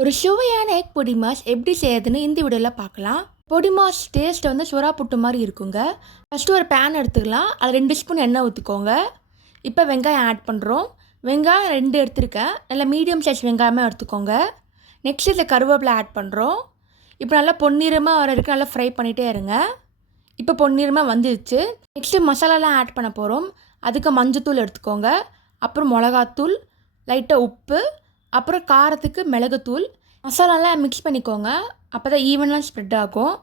ஒரு சுவையான எக் பொடி மாஸ் எப்படி செய்யறதுன்னு இந்த வீடியோவில் பார்க்கலாம். பொடி மாஸ் டேஸ்ட் வந்து சுறா புட்டு மாதிரி இருக்குங்க. ஃபஸ்ட்டு ஒரு பேன் எடுத்துக்கலாம். அதில் ரெண்டு ஸ்பூன் எண்ணெய் ஊற்றிக்கோங்க இப்போ வெங்காயம் ஆட் பண்ணுறோம் வெங்காயம் ரெண்டு எடுத்திருக்கேன். நல்லா மீடியம் சைஸ் வெங்காயமாக எடுத்துக்கோங்க. நெக்ஸ்ட் இதில் கருவேப்பிலை ஆட் பண்ணுறோம் இப்போ நல்லா பொன்னிறமாக வர வரைக்கும் நல்லா ஃப்ரை பண்ணிகிட்டே இருங்க. இப்போ பொன்னிறமாக வந்துடுச்சு நெக்ஸ்ட்டு மசாலாலாம் ஆட் பண்ண போகிறோம் அதுக்கு மஞ்சத்தூள் எடுத்துக்கோங்க. அப்புறம் மிளகாத்தூள் லைட்டாக உப்பு அப்புறம் காரத்துக்கு மிளகுத்தூள் மசாலாலாம் மிக்ஸ் பண்ணிக்கோங்க. அப்போ தான் ஈவனாக ஸ்ப்ரெட் ஆகும்.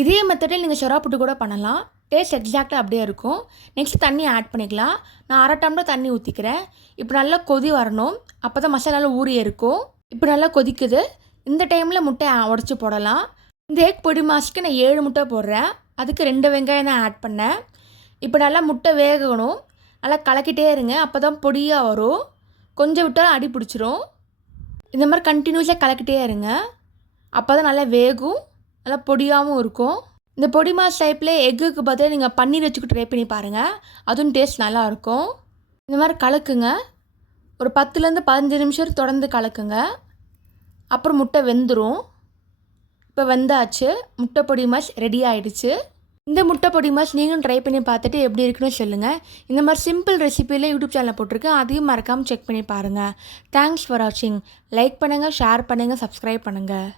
இதே மெத்தடில் நீங்கள் சொரா புட்டு கூட பண்ணலாம். டேஸ்ட் எக்ஸாக்டாக அப்படியே இருக்கும். நெக்ஸ்ட் தண்ணி ஆட் பண்ணிக்கலாம். நான் அரை டம்ளர் தண்ணி ஊற்றிக்கிறேன் இப்போ நல்லா கொதி வரணும். அப்போ தான் மசாலாலாம் ஊறி இருக்கும். இப்போ நல்லா கொதிக்குது. இந்த டைமில் முட்டை உடச்சி போடலாம். இந்த எக் பொடி மாஸ்க்கு நான் ஏழு முட்டை போடுறேன். அதுக்கு ரெண்டு வெங்காயம் தான் ஆட் பண்ணேன். இப்போ நல்லா முட்டை வேகணும். நல்லா கலக்கிட்டே இருங்க. அப்போ தான் பொடியாக வரும். கொஞ்சம் விட்டால் அடி பிடிச்சிரும். இந்த மாதிரி கண்டினியூஸாக கலக்கிட்டே இருங்க. அப்போ தான் நல்லா வேகும். நல்லா பொடியாகவும் இருக்கும். இந்த பொடி மாஸ் டைப்பில் எக்குக்கு பார்த்தா நீங்கள் பன்னீர் வச்சுக்கிட்டு ட்ரை பண்ணி பாருங்கள் அதுவும் டேஸ்ட் நல்லாயிருக்கும் இந்த மாதிரி கலக்குங்க. ஒரு பத்துலேருந்து பதினஞ்சு நிமிஷம் தொடர்ந்து கலக்குங்க. அப்புறம் முட்டை வெந்துடும் இப்போ வெந்தாச்சு. முட்டை பொடி மாஸ் ரெடி ஆகிடுச்சு இந்த முட்டை பொடி மாஸ் நீங்களும் ட்ரை பண்ணி பார்த்துட்டு எப்படி இருக்குன்னு சொல்லுங்கள் இந்த மாதிரி சிம்பிள் ரெசிபியில் யூடியூப் சேனல் போட்டிருக்கேன். அதையும் மறக்காமல் செக் பண்ணி பாருங்கள் தேங்க்ஸ் ஃபார் வாட்சிங் லைக் பண்ணுங்கள் ஷேர் பண்ணுங்கள் சப்ஸ்கிரைப் பண்ணுங்கள்